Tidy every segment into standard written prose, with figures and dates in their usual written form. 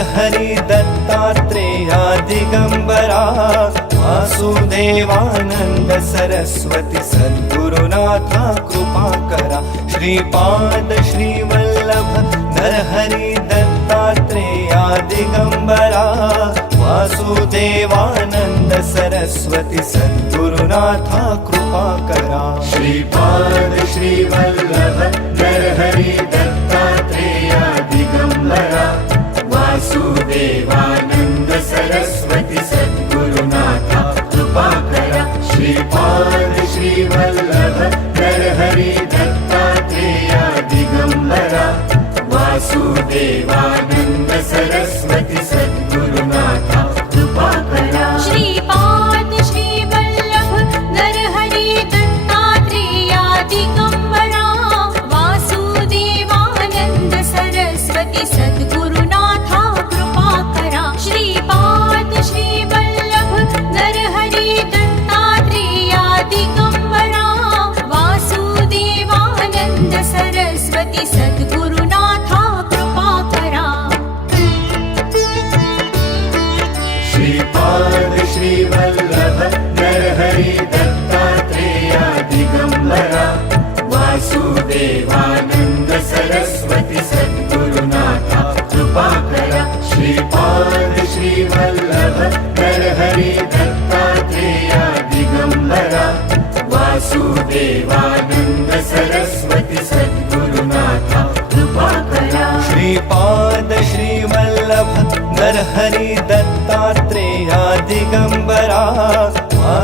नरहरि दत्तात्रेया दिगंबरा वासुदेवानंद सरस्वती सद्गुरुनाथा कृपाकरा श्रीपाद श्रीवल्लभ नरहरि दत्तात्रेया दिगंबरा वासुदेवानंद सरस्वती सद्गुरुनाथा कृपाकरा श्रीपाद श्रीवल्लभ नरहरि दत्तात्रेया दिगंबरा वासुदेवानंद सरस्वती सद्गुरुनाथा कृपाकरा श्रीपाद श्रीवल्लभ नरहरि दत्तात्रेया दिगंबरा वासुदेवानंद सरस्वती सद्गुरुनाथा कृपाकरा श्रीपाद श्रीवल्लभ नरहरि दत्तात्रेया दिगंबरा वासुदेवानंद सरस्वती सद्गुरुनाथा कृपाकरा श्रीपाद श्रीवल्लभ नरहरि दत्तात्रेया दिगंबरा वासुदेवानंद सरस्वती सद्गुरुनाथा कृपाकरा श्रीपाद श्रीवल्लभ नरहरि दत्तात्रेया दिगंबरा वासुदेवानंद सरस्वती सद्गुरुनाथा कृपाकरा श्रीपाद श्रीवल्लभ नरहरि दत्तात्रेया दिगंबरा वासुदेवानंद सरस्वती सद्गुरुनाथा कृपाकरा श्रीपाद श्रीवल्लभ नरहरि दत्तात्रेया दिगंबरा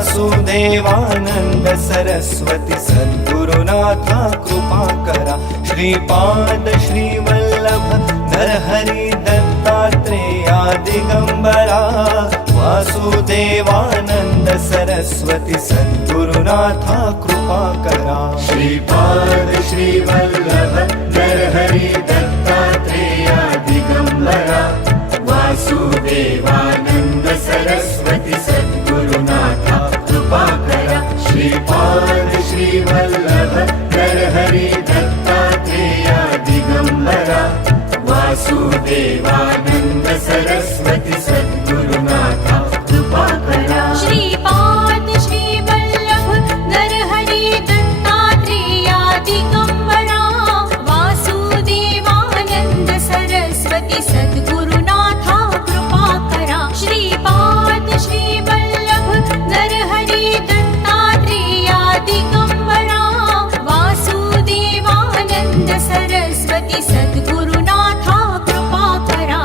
वासुदेवानंद सरस्वती सद्गुरुनाथा कृपाकरा श्रीपाद श्रीवल्लभ नरहरि दत्तात्रेया दिगंबरा वासुदेवानंद सरस्वती सद्गुरुनाथा कृपाकरा श्रीपाद श्रीवल्लभ नरहरि दत्तात्रेया दिगंबरा वासुदेवानंद सरस्वती सद्गुरुनाथा कृपाकरा श्रीपाद श्रीवल्लभ नरहरि दत्तात्रेया दिगंबरा वासुदेवानंद सरस्वती सद्गुरुनाथा कृपाकरा श्रीपाद श्रीवल्लभ नरहरि दत्तात्रेया दिगंबरा वासुदेवानंद सरस्वती सद्गुरुनाथा कृपाकरा श्रीपाद श्रीवल्लभ नरहरि दत्तात्रेया दिगंबरा वासुदेवानंद सरस्वती सद्गुरुनाथा कृपाकरा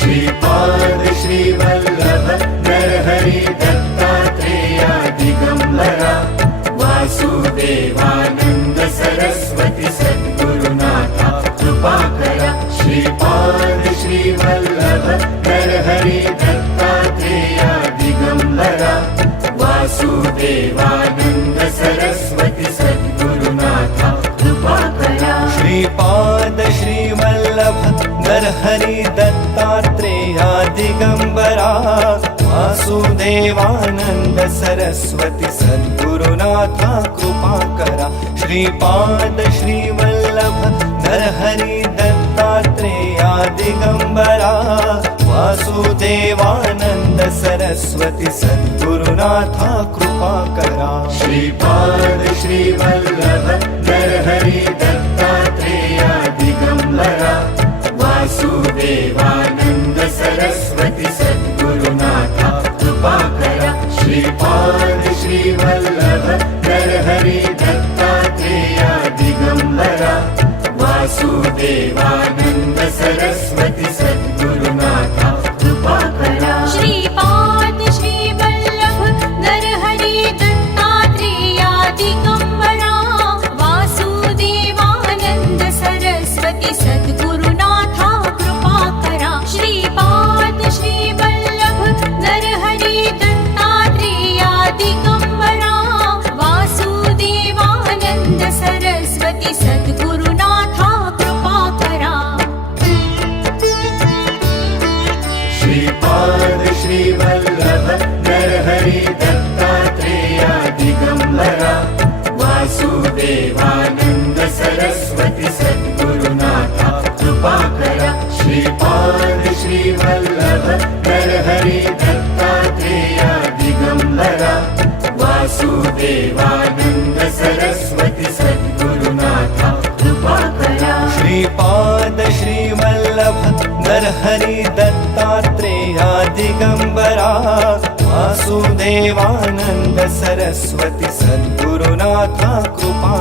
श्रीपाद श्रीवल्लभ नरहरि दत्तात्रेया दिगंबरा वासुदेवानंद सरस्वती सद्गुरुनाथा कृपाकरा श्रीपाद श्रीवल्लभ नरहरि दत्तात्रेया दिगंबरा वासुदेवानंद सरस्वती सद्गुरुनाथा कृपाकरा श्रीपाद श्रीवल्लभ नरहरि दत्तात्रेया दिगंबरा वासुदेवानंद सरस्वती सद्गुरुनाथा कृपाकरा श्रीपाद श्रीवल्लभ नरहरि दत्तात्रेया दिगंबरा वासुदेवानंद सरस्वती सद्गुरुनाथा कृपाकरा श्रीपाद श्रीवल्लभ नरहरि दत्तात्रेया दिगंबरा वासुदेवानंद सरस्वती सद्गुरुनाथा कृपाकरा श्रीपाद श्रीवल्लभ नरहरि दत्तात्रेया दिगंबरा वासुदेवानंद सरस्वती सद्गुरुनाथा कृपाकरा श्रीपाद श्रीवल्लभ नरहरि दत्तात्रेया दिगंबरा वासुदेवानंद सरस्वती सद्गुरुनाथा कृपाकरा श्रीपाद श्रीवल्लभ नरहरि दत्तात्रेया दिगंबरा वासुदेवानंद सरस्वती सद्गुरुनाथा कृपाकरा श्रीपाद श्रीवल्लभ नरहरि दत्तात्रेया दिगंबरा वासुदेवानंद सरस्वती सद्गुरुनाथा देवानन्द सरस्वती सद्गुरुनाथा कृपा करा श्रीपाद श्रीवल्लभ नरहरि दत्तात्रेया दिगम्बरा वासुदेवानन्द सरस्वती सद्गुरुनाथा कृपा